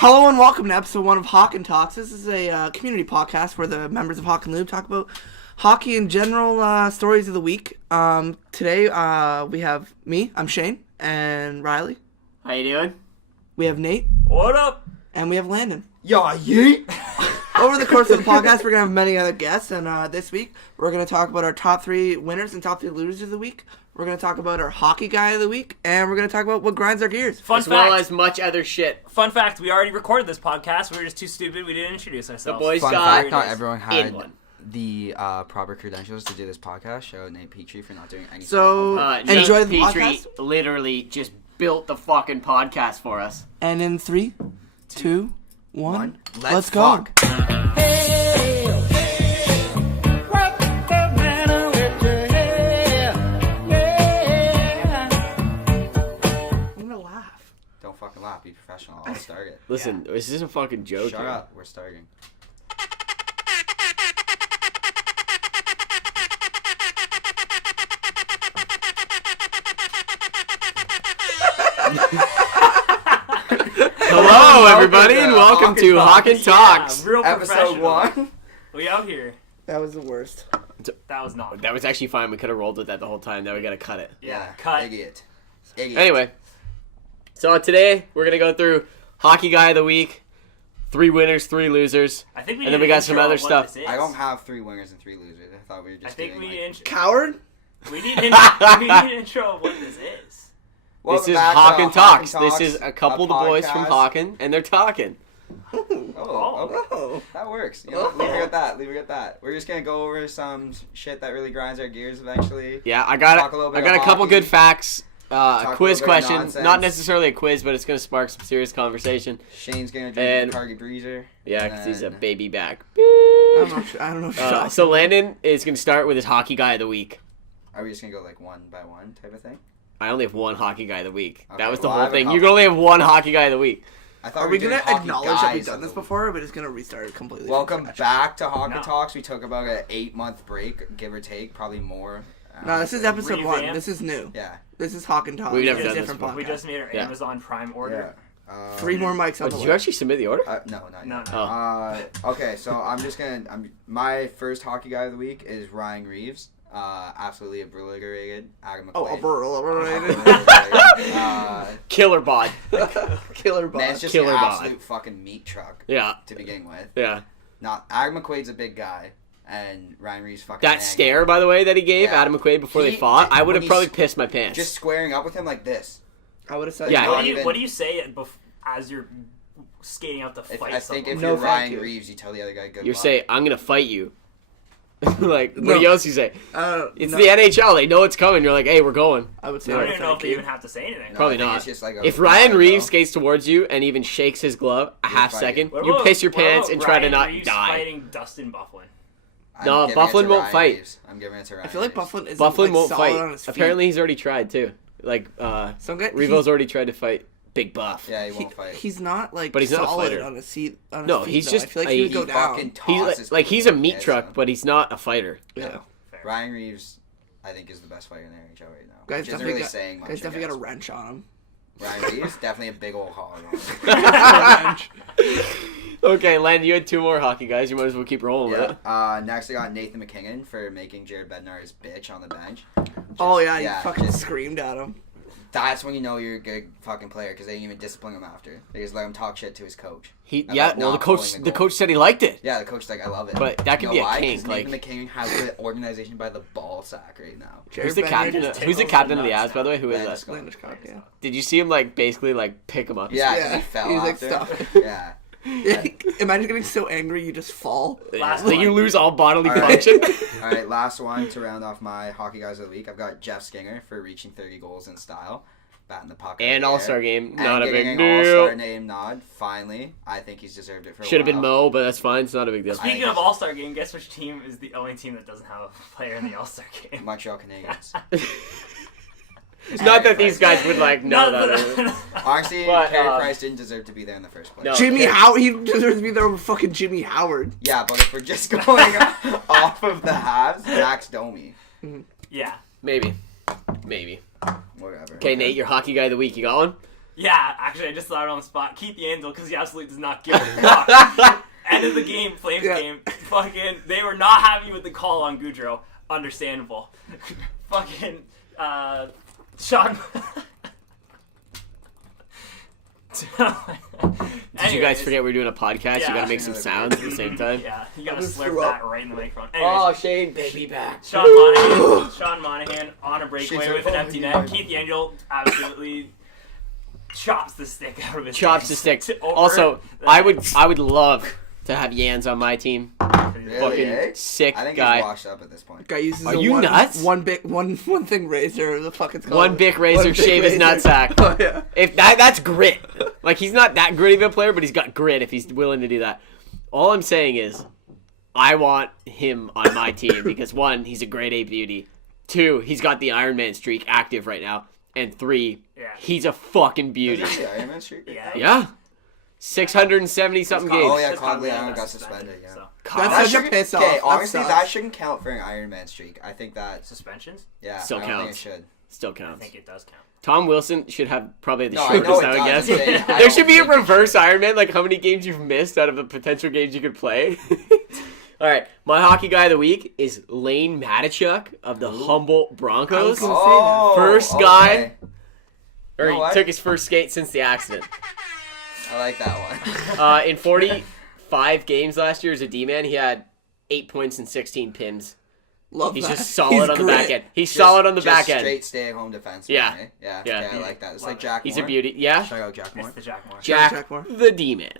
Hello and welcome to episode 1 of Hakan Talks. This is a community podcast where the members of Hakan Lube talk about hockey in general, stories of the week. Today we have me, I'm Shane, and Riley. How you doing? We have Nate. What up? And we have Landon. Yeah, yeet. Over the course of the podcast, we're going to have many other guests, and this week we're going to talk about our top 3 winners and top 3 losers of the week. We're going to talk about our hockey guy of the week, and we're going to talk about what grinds our gears. Fun As fact. well as much other shit. Fun fact, we already recorded this podcast. We were just too stupid. We didn't introduce ourselves. The boys Fun got fact, not everyone had one. the proper credentials to do this podcast. Shout out Nate Petrie for not doing anything. So, enjoy Nate the Petrie podcast. literally just built the fucking podcast for us. And in 3, 2, 1, let's go. fuck. Don't fucking laugh. Be professional. I'll start it. Listen, this isn't a fucking joke. Shut here. up. We're starting. Hello, everybody, and welcome to Hakan Talks. Yeah, real Episode professional. 1. We out here. That was the worst. That was not. That was actually fine. We could have rolled with that the whole time. Now we gotta cut it. Yeah, cut. Idiot. Anyway, so today we're gonna go through Hockey Guy of the Week, 3 winners, 3 losers. I think we And need then we an got some intro other on what stuff. this is. I don't have 3 winners and 3 losers. I thought we were just I think doing, we need Coward? we need an intro of what this is. This is Welcome back to Hakan Talks. Hakan This is a couple of the boys from podcast. Hakan, and they're talking. Oh, okay. Oh. That works. You know, leave it at that. Leave it at that. We're just gonna go over some shit that really grinds our gears eventually. Yeah, I Talk got a little I bit got a of couple hockey. good facts. A a quiz little bit of question, nonsense. not necessarily a quiz, but it's gonna spark some serious conversation. Shane's gonna drink And- the Cargy Breezer. Yeah, and because he's a then- baby back. I don't know if you're talking So Landon is gonna start with his Hockey Guy of the Week. Are we just gonna go like one by one type of thing? I only have one Hockey Guy of the Week. Okay, That was the well, I whole have a thing. You couple. can only have one Hockey Guy of the Week. I thought Are we were going doing to hockey acknowledge that we've guys done of this the before, or are we just going to restart it completely? Welcome from scratch? back to Hakan No. Talks. We took about an 8-month break, give or take, probably more. No, this is episode 1. Revamp. This is new. Yeah. This is Hakan Talks. We've never It's a done this different before. We podcast. just made our Yeah. Amazon Prime order. Yeah. 3 more mics Oh, on the did way. you actually submit the order? No, not No, yet. no. Okay, so I'm just gonna. My first hockey guy of the week is Ryan Reeves. Absolutely obliterated Adam Oh, McQuaid. overrated. Killer bod. Killer boss. Man's just Killer an bod. absolute fucking meat truck Yeah, to begin with. yeah. Not Adam McQuaid's a big guy, and Ryan Reeves fucking. That hang stare, on. by the way, that he gave Yeah. Adam McQuaid before they He- fought, I would when have he's probably pissed my pants. Just squaring up with him like this. I would have said Yeah. What do even- you What do you say as you're skating out to If, fight I think someone? if No, you're thank Ryan you. Reeves, you tell the other guy good You luck. say, I'm gonna fight you. Like, No. what else you say? It's no, the NHL. They know it's coming. You're like, hey, we're going. I would say I no, don't even know if thank they you. even have to say anything. No, Probably I think not. it's just like a If Ryan vibe, Reeves though. skates towards you and even shakes his glove a half fighting. second, What you about- piss your what pants about and try to Ryan not Reeves die. Fighting Dustin Bufflin. I'm No, giving it Bufflin to won't Ryan fight. Reeves. I'm giving it to Ryan I feel like Reeves. Bufflin isn't Bufflin like, won't solid fight. on his feet. Apparently, he's already tried too. Like, Some guy, Revo's already tried to fight Big Buff. Yeah, he won't fight. He's not like But he's not a solid fighter. on his seat. On his No, feet, he's though. just I feel like a- he would go He down. fucking He's tosses like he's a people. meat Yeah, truck, so- but he's not a fighter. Yeah, Fair. Ryan Reeves, I think, is the best fighter in the NHL right now. guys Which isn't definitely really got saying much. guys I definitely got a guess. wrench on him. Ryan Reeves, definitely a big old hog. Okay, Len, you had 2 more hockey guys. You might as well keep rolling with it. Next, I got Nathan McKinnon for making Jared Bednar his bitch on the bench. Oh yeah, you fucking just- screamed at him. That's when you know you're a good fucking player because they didn't even discipline him after. They just let him talk shit to his coach. Well, About the not coach, pulling the goal. coach said he liked it. Yeah, the coach's like, I love it. But that could You know be a why? kink, 'Cause Nathan McKinnon has the organization by the ball sack right now. Who's the Jared captain? Bednar just Who's the tickles captain the of the nuts Avs, by the way? Who is Landis. that? Landeskog, yeah. Did you see him like basically like pick him up? Yeah, 'cause Yeah, he fell he's like, after. "Stop." Yeah. Yeah, imagine getting so angry you just fall. Last Like you one. lose all bodily All right. function. All right, last one to round off my hockey guys of the week. I've got Jeff Skinner for reaching 30 goals in style, batting the puck. out of And the All-Star air, game, and not a getting big an All-Star deal. name nod. Finally, I think he's deserved it for a Should have been while. Mo, but that's fine. It's not a big deal. Speaking I- of All-Star game, guess which team is the only team that doesn't have a player in the All-Star game? Montreal Canadiens. Not that these guys would like know that. Honestly, But, Carey um, Price didn't deserve to be there in the first place. No. Jimmy Okay. Howard, he deserves to be there over fucking Jimmy Howard. Yeah, but if we're just going off of the halves, Max Domi. Yeah. Maybe. Whatever. Okay, Nate, your hockey guy of the week. You got one? Yeah, actually, I just thought it on the spot. Keith Yandel, because he absolutely does not give a fuck. End of the game, Flames game. Fucking, they were not happy with the call on Goudreau. Understandable. Fucking, Sean. Did you guys forget we were doing a podcast? Yeah. You gotta make some sounds at the same time. Yeah, you gotta just slurp threw that up. right in the microphone. Oh, Anyways, Shane, baby back. Sean Monahan on a breakaway She's with an like, empty oh, net. yeah. Keith Yandel absolutely chops the stick out of his Chops face the stick. over Also, the- I would love to have Yans on my team. Really, Fucking eh? sick I think guy. he's washed up at this point. Guy uses Are a you one, nuts? one thing razor. The fuck it's called. One Bic razor, One Bic shave his razor. nutsack. Oh yeah. If that's grit. Like, he's not that gritty of a player, but he's got grit if he's willing to do that. All I'm saying is, I want him on my team because, one, he's a grade A beauty. Two, he's got the Iron Man streak active right now. And three, Yeah. he's a fucking beauty. Is that the Iron Man streak? Yeah. Yeah. 670-something games. Oh, yeah, That's Cogliano got got suspended, yeah. So. That's That such a should- piss off. Okay, That honestly, sucks. that shouldn't count for an Iron Man streak. I think that, Suspensions? yeah, Still I don't think counts. it should. Still I counts. think it does count. Tom Wilson should have probably the No, I know shortest, it I would does. guess. I'm saying, I There don't should be a think it reverse should. Iron Man, like how many games you've missed out of the potential games you could play. All right, my hockey guy of the week is Lane Matichuk of the Humboldt Broncos. gonna Oh, First okay. guy- Or You know he what? took his first skate since the accident. I like that one. In 45 games last year as a D-man, he had 8 points and 16 pins. Love He's that. just solid on the back great. end. He's solid on the Just back end. Straight stay-at-home defense. Yeah. Eh? Yeah. Yeah. I like that. It's Love like it. Jack He's Moore. a beauty. Yeah. Shout out Jack Moore. It's the Jack Moore. Jack Moore. the D-man.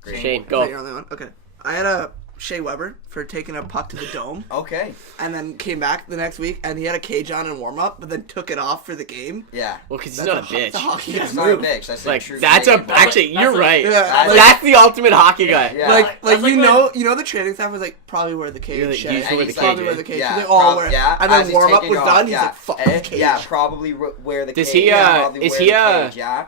Great. Shane, Is that go. your only one? Okay. I had a Shea Weber for taking a puck to the dome, Okay. and then came back the next week, and he had a cage on in warm up, but then took it off for the game. Yeah. Well, because he's That's not a that's a bitch. hockey It's guy not a move. bitch. That's Like, true that's a... Canadian boy. Actually, you're That's right. Yeah, That's the ultimate hockey guy. Yeah. Like That's like you when- know the training staff was like probably where the cage. You're like, Shea. usually where And the he's cage Probably is. where the cage. Yeah, He's like, oh, where? yeah. And as then he's warm up taking was off, done. He's yeah. like, fuck Eh, the cage. Yeah, probably where the Does cage. he, yeah, probably is where he, the uh, cage, yeah.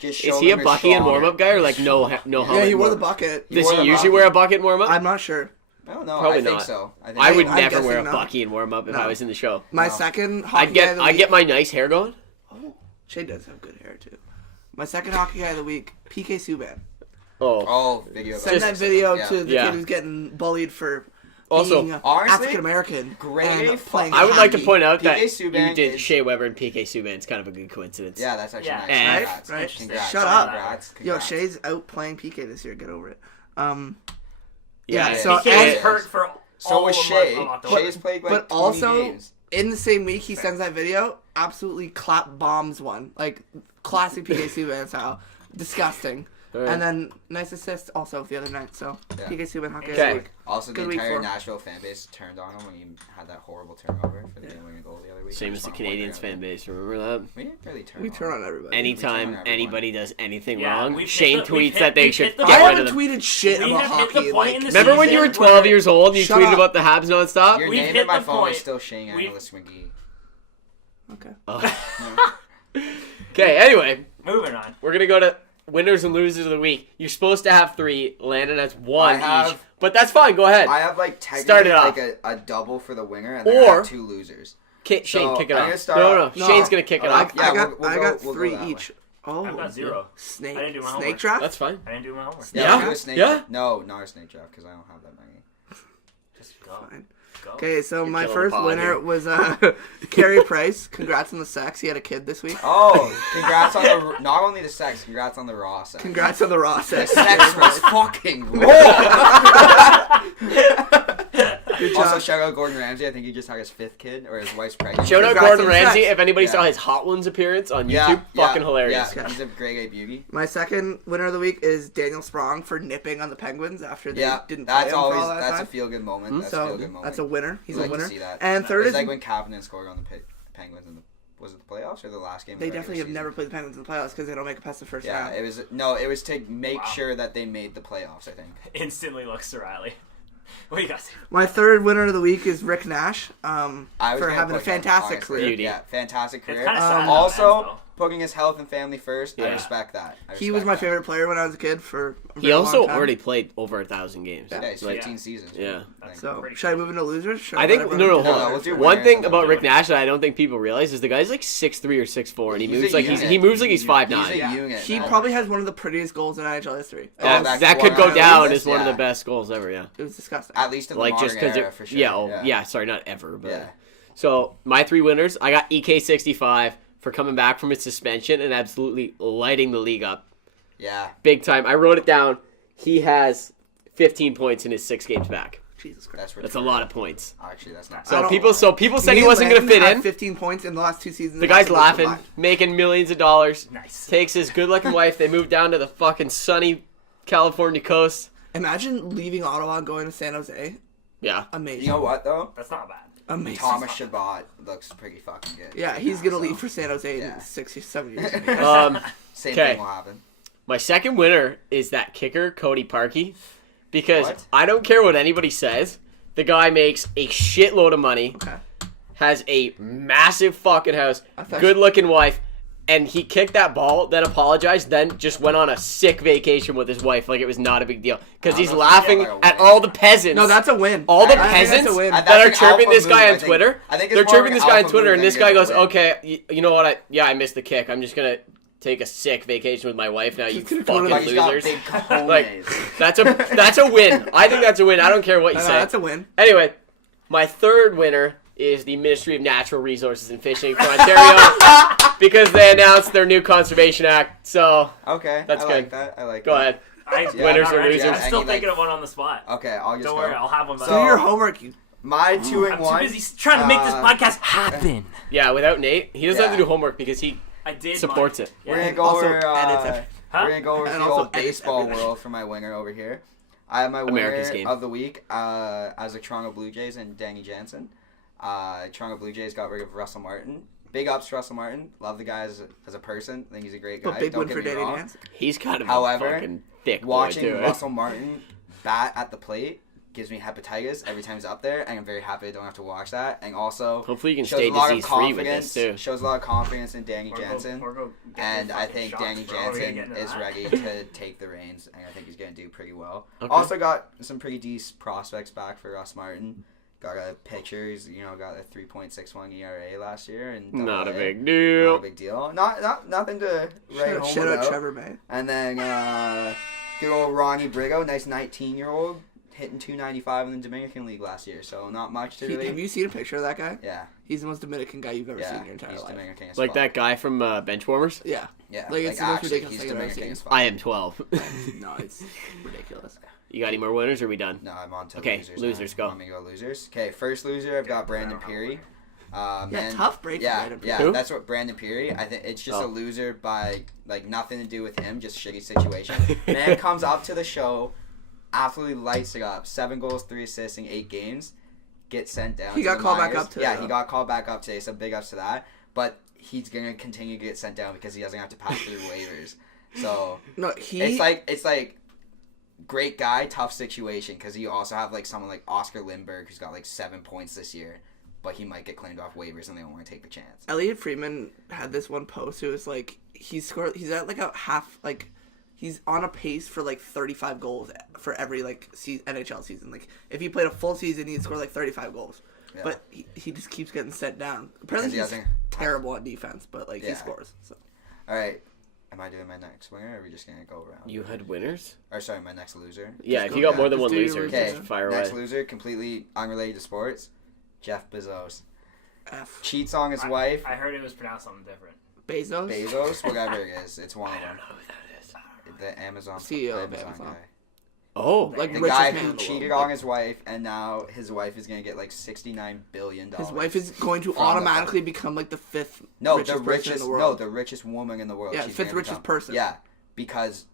Just Is show he a them bucky and stronger. warm-up guy or like no helmet? Yeah, he wore the bucket. Does wore he the usually bucket. wear a bucket in warm-up? I'm not sure. I don't know. Probably I think not. so. think I would I'm never guessing wear a not. bucky in warm-up if No. I was in the show. My No. second hockey I'd guy get of the I'd week. get my nice hair going. Oh, Shea does have good hair too. My second hockey guy of the week, PK Subban. Oh. Oh, video. of Send it. that video Yeah. to the Yeah. kid who's getting bullied for Also, being honestly, African American great and playing I would like to hockey. point out that PK Subban you did is- Shea Weber and PK Subban. It's kind of a good coincidence. Yeah, that's actually Yeah. nice. Eh. Congrats. Right? Congrats. Shut up. Congrats. Yo, Congrats. Shea's out playing PK this year. Get over it. Yeah. Yeah, so so PK and- was hurt for So all was of Shea. October. Shay's played like but 20 also games. in the same week he sends that video, absolutely clap bombs one, like classic PK Subban style, disgusting. Alright. And then nice assist also the other night. So Yeah. PK Subban hockey. Okay. of the week. Also, the Good week entire for him. Nashville fan base turned on him when he had that horrible turnover for the game-winning goal the other week. Same I as just the wanna point Canadians that fan out. base. Remember that? We didn't really turn We turn on everybody. Anytime turn on everyone. anybody does anything Yeah, wrong, we've hit Shane the- we've tweets hit- that they we've should hit the- get I rid of haven't them. tweeted shit We about have hit hockey. the in, point like, in the Remember when you were season 12 where- years old and you Shut tweeted up. about the Habs nonstop? Your We've name hit in my the phone point. is still Shane We've- Analyst McGee. Okay. Okay, anyway, Moving on. we're going to go to winners and losers of the week. You're supposed to have 3. Landon has 1 I have- each. But that's fine. Go ahead. I have like Start technically it off. like a double for the winger, and then I Or- have 2 losers. Shane, So, kick it I'm off. gonna start No, off- no, Shane's going to kick it Alright. off. Yeah, I got we'll I go- got we'll go 3 that each. Oh, I've got 0. snake. I didn't do my Snake homework. draft. That's fine. I didn't do my homework. Yeah? we'll do a snake Yeah? draft. No, not a snake draft because I don't have that many. Just go. Fine. Go. Okay, so You're my killing first the pod winner here. was Carey Price. Congrats on the sex. He had a kid this week. Oh, congrats on the not only the sex, congrats on the raw sex. Congrats on the raw The sex. sex was fucking raw. Good Also, job. shout out Gordon Ramsay. I think he just had his 5th kid, or his wife's pregnant. Shout out Congrats Gordon on the Ramsay. sex. If anybody Yeah. saw his Hot Ones appearance on YouTube, Yeah, fucking yeah, hilarious. Yeah, he's a grade A beauty. My second winner of the week is Daniel Sprong for nipping on the Penguins after they Yeah, didn't play that's him for always all that that's time. a feel good moment. That's a So feel good moment. that's a winner. He's We a like to winner. see that. And third It's is like when Kapanen scored on the Penguins in the was it the playoffs or the last game? of they the regular definitely have season? never played the Penguins in the playoffs because they don't make it past the first Yeah, round. it was to make Wow. sure that they made the playoffs. I think. Instantly looks to Riley. What do you guys? My third winner of the week is Rick Nash I was for gonna having a put him, fantastic honestly. career. Beauty. Yeah, fantastic It's career. kind of sad. Um, how it Also, ends, though. putting his health and family first. I Yeah. respect that. He was my favorite player when I was a kid for a He very also long time. already played over 1,000 games. Yeah, he's Like, 15 seasons. yeah. I think. So, Pretty should I move into losers? Should I let think everyone no, do hold No, on. we'll do One winners thing and then about we'll Rick do Nash that I don't think people realize is the guy's like 6'3" or 6'4", and he He's moves a like unit. he moves like he's 5'9". He's a Yeah. unit. He man. probably has one of the prettiest goals in NHL history. Oh, That, that's could one go of the down greatest, as one of the yeah. best goals ever. Yeah. It was disgusting. At least in the Like modern just because era, for sure. yeah. Sorry, not ever, but Yeah. so my 3 winners. I got EK65 for coming back from his suspension and absolutely lighting the league up Yeah. big time. I wrote it down. He has 15 points in his 6 games back. Jesus Christ. That's a lot of points. Actually, that's not. I So don't- people said he Me and wasn't going to Landon fit had in. 15 points in the last 2 seasons. The guy's laughing, Combined. making millions of dollars. Nice. Takes his good-looking wife. They move down to the fucking sunny California coast. Imagine leaving Ottawa and going to San Jose. Yeah. Amazing. You know what though? That's not bad. Amazing. Thomas Chabot looks pretty fucking good. Yeah, right he's now, gonna so leave for San Jose Yeah. in 6 or 7 years. Same Okay. thing will happen. My second winner is that kicker, Cody Parkey. Because What? I don't care what anybody says. The guy makes a shitload of money. Okay. Has a massive fucking house. I thought- Good-looking wife. And he kicked that ball, then apologized, then just went on a sick vacation with his wife like it was not a big deal. Because I he's don't know if you laughing get, like, a at win. all the peasants. No, that's a win. all the I think that's peasants a win. that That's are an chirping alpha this guy move, on I think. Twitter. I think it's They're more chirping of this an guy on alpha Twitter, move and than this guy getting a goes, win. "Okay, you know what? I missed the kick. I'm just gonna take a sick vacation with my wife now. You He's gonna go to fucking Like he's got losers." big cojones. Like, that's a win. I think that's a win. I don't care what you No, say. that's a win. Anyway, my third winner is the Ministry of Natural Resources and Fishing for Ontario because they announced their new Conservation Act. So Okay, That's I like good. that. I like go that. ahead. Yeah, Winners I'm not or ready. losers? I'm still Any, like- thinking of one on the spot. Okay, I'll just Don't go. worry, I'll have one. Do So- your homework. You. My 2 and I'm 1. too busy trying to make this Uh, podcast happen. Yeah, without Nate, he doesn't have to Yeah. do homework because he I did. supports mine. it. Yeah. We're gonna go Also over. edits it. Huh? We're gonna go over And the also old edits baseball everything. world for my winner over here. I have my winner America's game. of the week as the Toronto Blue Jays and Danny Jansen. Toronto Blue Jays got rid of Russell Martin. Big ups to Russell Martin. Love the guy as a person. I think he's a great guy. But big Don't win get for me Danny wrong. Jansen. He's kind of However, a fucking thick boy Watching too. Russell Martin bat at the plate gives me hepatitis every time he's up there, and I'm very happy I don't have to watch that. And also, Hopefully, you can shows stay a lot of disease-free with this confidence. too. Shows a lot of confidence in Danny Or go- Jansen. or go get And the I fucking think shots, Danny bro. We're gonna Jansen get into is that. ready to take the reins, and I think he's going to do pretty well. Okay. Also got some pretty decent prospects back for Russ Martin. Got a pitcher, got a 3.61 ERA last year, and Not a big Not a deal. big deal. Nothing to write home Shout out about. Trevor May. And then good old Ronnie Brigo, nice 19-year-old, hitting 295 in the Dominican League last year. So not much to really. Have you seen a picture of that guy? Yeah, He's the most Dominican guy you've ever seen yeah. in your entire He's life. Dominican as Like fuck. that guy from Benchwarmers. Yeah. Yeah, Like, it's the most actually, ridiculous he's thing I've ever Dominican seen. as fuck. I am 12. No, it's ridiculous. You got any more winners? Or are we done? No, I'm on to Okay, losers. losers, now. go. Want me to go losers? Okay, first loser, I've got Brandon Peary. Man, tough break for Yeah, Brandon Peary. yeah, Who? that's what Brandon Peary. I think it's just Oh. a loser by like nothing to do with him, just shitty situation. Man comes up to the show, absolutely lights it up. 7 goals, 3 assists in 8 games. Gets sent down. He to got the called back minors. up today, Yeah, though. he got called back up today. So big ups to that. But he's gonna continue to get sent down because he doesn't have to pass through waivers. So No, it's like great guy, tough situation because you also have like someone like Oscar Lindbergh who's got like 7 points this year, but he might get claimed off waivers and they don't want to take the chance. Elliot Freeman had this one post. It was like he's at like a half, like he's on a pace for like 35 goals for every like NHL season. Like if he played a full season, he'd score like 35 goals. Yeah. But he just keeps getting sent down. Apparently He he's doesn't- terrible on defense, but like he Yeah. scores. So. All right, am I doing my next winner or are we just gonna go around? You had winners? Or sorry, my next loser. Yeah, Just if go- you got yeah, more than just one do your loser, losers. Okay, just fire next away. loser, completely unrelated to sports. Jeff Bezos F. cheats on his wife. I heard it was pronounced something different. Bezos. Bezos, whatever it is, it's one of I don't them. know who that is. The Amazon CEO of Amazon Amazon. guy. Oh, Like The richest guy man who in the cheated world. on his wife, and now his wife is gonna get like $69 billion. His wife is going to From the automatically become like the 5th No, richest the person richest. in the world. No, the richest woman in the world. Yeah, She's 5th gonna richest become- person. Yeah, because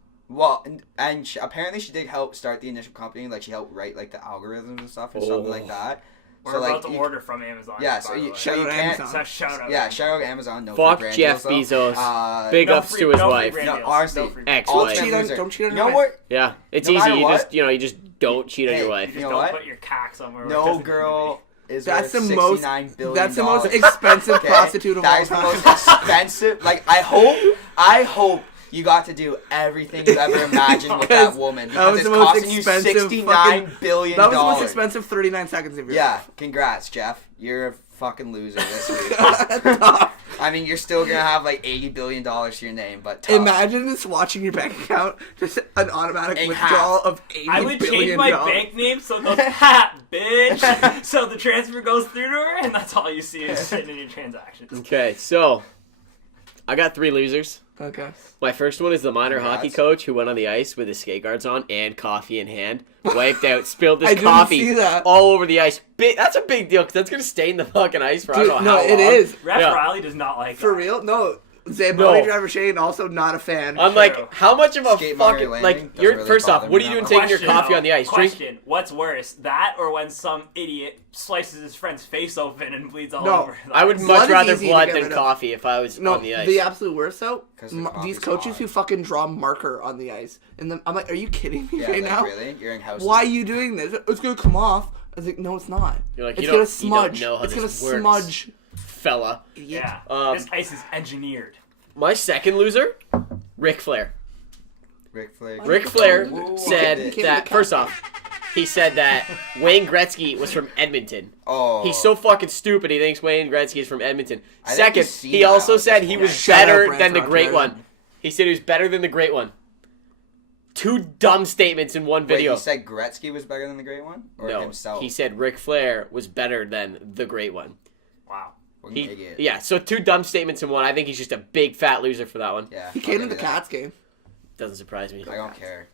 and apparently she did help start the initial company. Like she helped write like the algorithms and stuff or something like that. We're So, about like, to order from Amazon. Yeah, by so the you, way. so you Shout out can't. Amazon. So shout out. Yeah, shout out Amazon. No fuck free brand Jeff deals, though. Bezos. Big No ups free- to his no free wife. brand No, deals. honestly, No free Ex- brand wife. Don't cheat on, loser. don't cheat on You your know wife. what? Yeah, it's No easy. matter You what- just don't cheat on Hey, your wife. deals. You know Don't what? put your cack somewhere. No girl is That's worth the most. $69 billion. That's the most expensive Okay? prostitute of That all is the time. most expensive. Like, I hope you got to do everything you ever imagined with that woman That was because the it's most costing you expensive $69 billion. That was the most expensive 39 seconds of your Yeah, life. congrats, Jeff. You're a fucking loser this week. Tough. I mean, you're still gonna have like $80 billion to your name, but tough. Imagine just watching your bank account, just an automatic In withdrawal half. of $80 I would change billion. my bank name so it goes, ha, bitch. So the transfer goes through to her, and that's all you see is sitting in your transactions. Okay, so I got 3 losers. Okay. My first one is the minor Congrats. hockey coach who went on the ice with his skate guards on and coffee in hand, wiped out, spilled his I didn't coffee see that. all over the ice. That's a big deal because that's gonna stain the fucking ice for I Dude, don't know no, how it long. is. Ref Yeah. Riley does not like For that. real? No. Zamboni No. driver Shane, also not a fan. I'm True. like, how much of a Skate fucking Mario like? landing You're doesn't really first off, bother what are me you doing that taking your Question, coffee though. on the ice? Drink. Question: what's worse, that or when some idiot slices his friend's face open and bleeds all No, over? the I would ice? much Blood is rather easy to blood get than rid of. coffee if I was No, on the ice. the absolute worst though, 'Cause the these coffee's coaches hot. who fucking draw marker on the ice, and then I'm like, are you kidding me Yeah, right like, now? really? You're in house. Why are you doing this? It's gonna come off. I was like, no, it's not. You're like, it's you gonna don't smudge. know how It's gonna this works. smudge. Fella. Yeah, Um, this ice is engineered. My second loser, Ric Flair. Ric Flair. Ric Flair Whoa. said He came that, to first off, he said that Wayne Gretzky was from Edmonton. Oh. He's so fucking stupid he thinks Wayne Gretzky is from Edmonton. I think Second, he's seen he that also on said this he one. was Shout out better Brant than the Ron great Taylor. one. He said he was better than the great one. 2 dumb statements in one Wait, video. he said Gretzky was better than the great one? Or No, himself? he said Ric Flair was better than the great one. Wow. What an He, idiot. yeah, so 2 dumb statements in one. I think he's just a big fat loser for that one. Yeah. He I'll came to give the you that. Cats game. Doesn't surprise me. I don't care.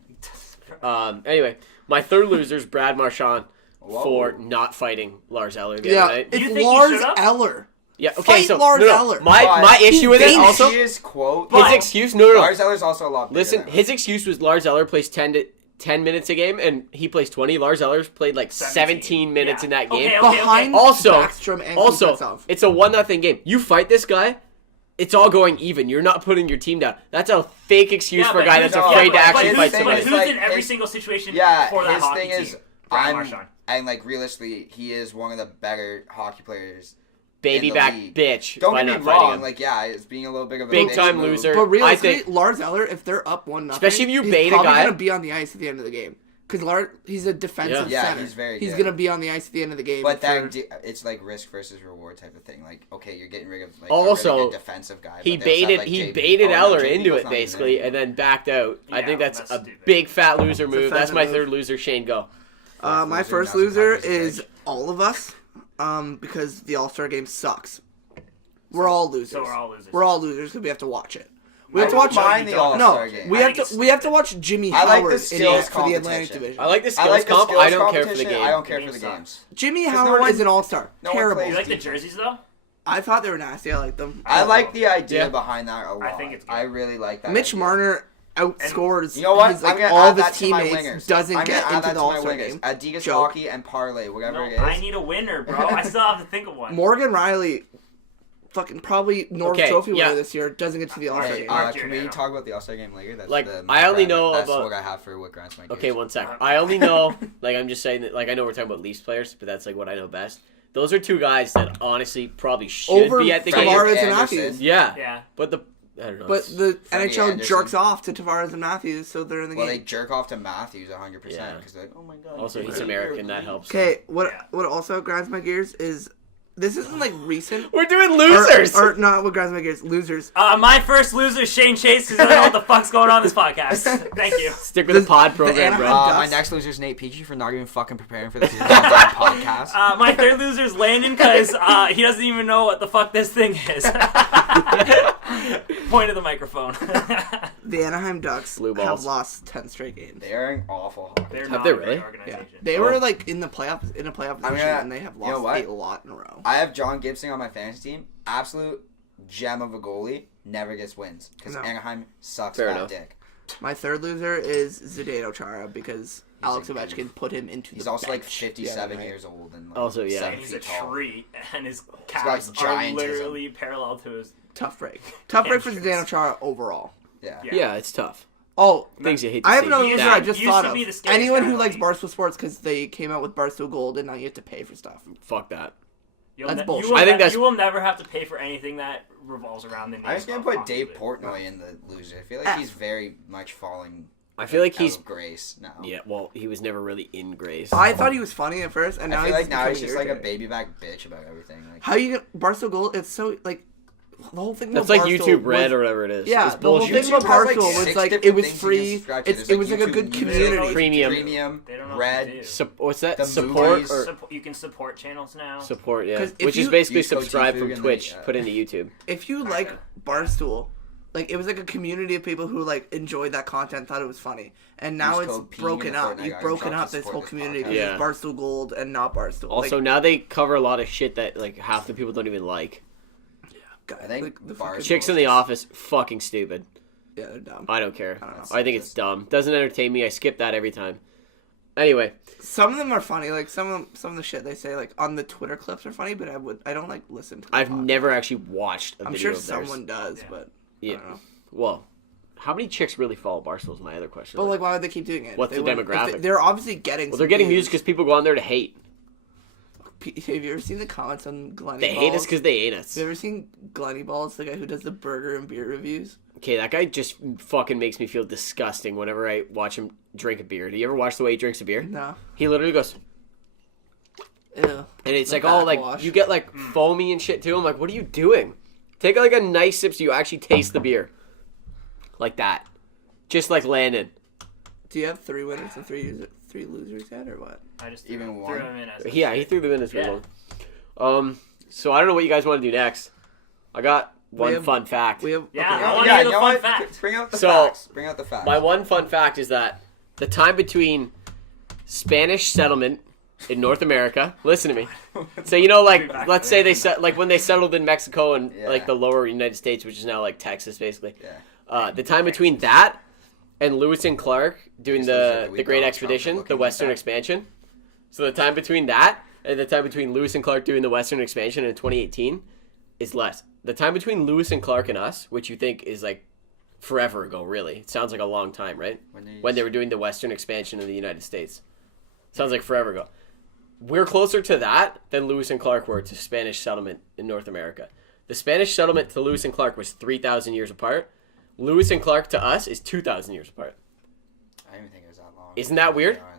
Anyway, my third loser is Brad Marchand Whoa. for not fighting Lars Eller the Yeah, other night. You it's think he Lars should've? Eller. Yeah, okay, Fight so Lars no, Eller. my But issue with it he also, his quote. his But- excuse, no. Lars Eller's also a lot bigger Listen, than him. his excuse was Lars Eller plays 10 minutes a game, and he plays 20. Lars Eller's played like 17 minutes Yeah. in that game. Okay. Behind Also, Backstrom and Kuznetsov. it's a 1-0 game. You fight this guy, it's all going even. You're not putting your team down. That's a fake excuse Yeah, for a but guy who's- that's yeah, afraid but to actually his fight thing somebody. is, Who's like, in every his- single situation Yeah, for that his hockey thing team? is, Brad Marchand. and like realistically, he is one of the better hockey players. Baby in the back league. bitch. Don't by get me not fighting wrong, him. like yeah, it's being a little bit of a Big bitch time move. loser. But realistically, I think- Lars Eller, if they're up 1-0, Especially if you he's bait a probably guy- gonna be on the ice at the end of the game. Because he's a defensive Yeah. Yeah, center. he's very He's good. gonna be on the ice at the end of the game. But then for- it's like risk versus reward type of thing. Like okay, you're getting rid of like Also, a really good defensive guy. He but they also have, baited like, he JB. baited Oh, no, Eller JB into was it not even basically, in. and then backed out. I Yeah, think that's that's a stupid. big fat loser move. That's my defensive third loser. Shane, go. my loser, first not loser surprised he's a is bitch. all of us, because the All-Star game sucks. We're all losers. So we're all losers. We're all losers because we have to watch it. We I have to don't watch. mind the No, All-Star No, game. we I have think to. it's We have to stupid. watch Jimmy I like the Howard in skills for the Atlantic competition. Division. I like the I skills like the comp. skills I don't care for the competition. game. I don't care The for the game games. Jimmy no Howard one- is an All-Star. no one Terrible. You plays like the jerseys though? I thought they were nasty. I like them. I like the idea Yeah. behind that a lot. I think it's good. I really like that. Mitch idea. Marner outscores. You know what? His, like, I'm gonna all add of his that to my teammates. wingers. Doesn't I'm get gonna add into that the to my All-Star wingers. game. Adidas Joke. hockey and parlay, whatever No, it is. I need a winner, bro. I still have to think of one. Morgan Riley, fucking probably North Okay, Trophy winner yeah. this year, doesn't get to the All-Star Hey, game. Mark can we Giordano. talk about the All-Star game later? That's Like, the I only grind- know that's about- what I have for what grinds my gears. Okay, 1 second. I only know, like, I'm just saying that, like, I know we're talking about Leafs players, but that's like what I know best. Those are 2 guys that honestly probably should Over be at the Freddie game. Tavares and Anderson. Matthews. Yeah, Yeah. but I don't know. But the Freddie NHL Anderson. jerks off to Tavares and Matthews, so they're in the Well, they game. jerk off to Matthews 100% Yeah. because they're like, oh my god. Also, he's you're American. That elite. helps. Okay, what Yeah. what also grinds my gears is this isn't like recent. We're doing losers. Or not what grinds my gears, losers. My first loser is Shane Chase because I don't know what the fuck's going on in this podcast. Thank you. Stick with the pod the program, bro. Anaheim- My Ducks. next loser is Nate Peachy for not even fucking preparing for this goddamn podcast. My third loser is Landon because he doesn't even know what the fuck this thing is. Point of the microphone. The Anaheim Ducks Blue balls. have lost 10 straight games. They're an awful hockey. They're Have not they a great really? Yeah, organization. they Oh. were like in a playoff position, gonna- and they have you know lost what? a lot in a row. I have John Gibson on my fantasy team. Absolute gem of a goalie. Never gets wins because No. Anaheim sucks Fair that enough. dick. My third loser is Zdeno Chara because Alex a goof. Ovechkin put him into He's the also like bench 57 the other night. years old and like Also, yeah. 7 And he's a feet tall. tree, and his got calves are giantism. literally parallel to his. Tough break. Tough break for Hamstrings. Zdeno Chara overall. Yeah. Yeah. Yeah, it's tough. Oh, Things you hate to I have see. another He loser used- I just used thought to of. be the scariest Anyone guy who in the likes league. Barstool Sports because they came out with Barstool Gold and now you have to pay for stuff. Fuck that. That's bullshit. You will I think that's- you will never have to pay for anything that revolves around the name. I'm just gonna of put hockey Dave league. Portnoy in the loser. I feel like he's very much falling. I feel like out he's of grace now. yeah. Well, he was never really in grace. I thought he was funny at first, and now I feel he's like now he's becoming just like a irritating. baby back bitch about everything. Like, How you get Barstool Gold? It's so like the whole thing. That's about like Barstool YouTube Red was- or whatever it is. Yeah, It's the whole bullshit. thing about YouTube has, like, Barstool was 6 like it different was things you free. can subscribe to. It There's, was like a YouTube good Music, community. Premium. Premium, They don't know Red. what to do. What's that? The Support movies. or You can support channels now. support? Yeah, 'Cause if which is you- basically Use code subscribe Tifu from and then, Twitch, yeah. put into YouTube. If you like Barstool, like it was like a community of people who like enjoyed that content, thought it was funny, and now Use it's code P broken in the up. Fortnite You've guide broken shop up to this support whole this community. podcast. Yeah. There's Barstool Gold and not Barstool. Also, like, now they cover a lot of shit that like half the people don't even like. God, I think like, the Barstool- fucking- Chicks in the Office, fucking stupid. Yeah, they're dumb. I don't care. I don't know. I think it's dumb. Doesn't entertain me. I skip that every time. Anyway, Some of them are funny. Like some of the shit they say like on the Twitter clips are funny, but I don't like listen to. the I've podcast. never actually watched a I'm video sure of theirs. someone does, Yeah. but Yeah. I don't know. Well, how many chicks really follow Barstool is my other question. But like, why would they keep doing it? What's They the wouldn't- if demographic? They're obviously getting. well, they're getting views views because people go on there to hate. Have you ever seen the comments on Glenny? They Balls? hate us because they hate us. Have you ever seen Glenny Balls, the guy who does the burger and beer reviews? Okay, that guy just fucking makes me feel disgusting whenever I watch him drink a beer. Do you ever watch the way he drinks a beer? No. He literally goes, Ew. and it's The like all like backwash. you get like foamy and shit too. I'm like, what are you doing? Take like a nice sip so you actually taste the beer, like that, just like Landon. Do you have 3 winners and 3 losers yet, or what? I just Even threw one? him in as a Yeah, he threw them in as Yeah. well. So I don't know what you guys want to do next. I got one have- fun fact. We have. Yeah, okay. I wanna hear the fun what? fact. Bring out the So, facts. Bring out the facts. My one fun fact is that the time between Spanish settlement in North America. Listen to me. So like let's say they like when they settled in Mexico and Yeah. like the lower United States, which is now like Texas, basically. Yeah. The time between that and Lewis and Clark doing Just looks like the we Great Donald Expedition, Trump the looking Western back. Expansion. So the time between that and the time between Lewis and Clark doing the Western Expansion in 2018 is less. The time between Lewis and Clark and us, which you think is like forever ago, really. It sounds like a long time, right? When they were doing the Western Expansion in the United States. Sounds like forever ago. We're closer to that than Lewis and Clark were to Spanish settlement in North America. The Spanish settlement to Lewis and Clark was 3,000 years apart. Lewis and Clark to us is 2,000 years apart. I didn't even think it was that long. Isn't that weird? I don't know.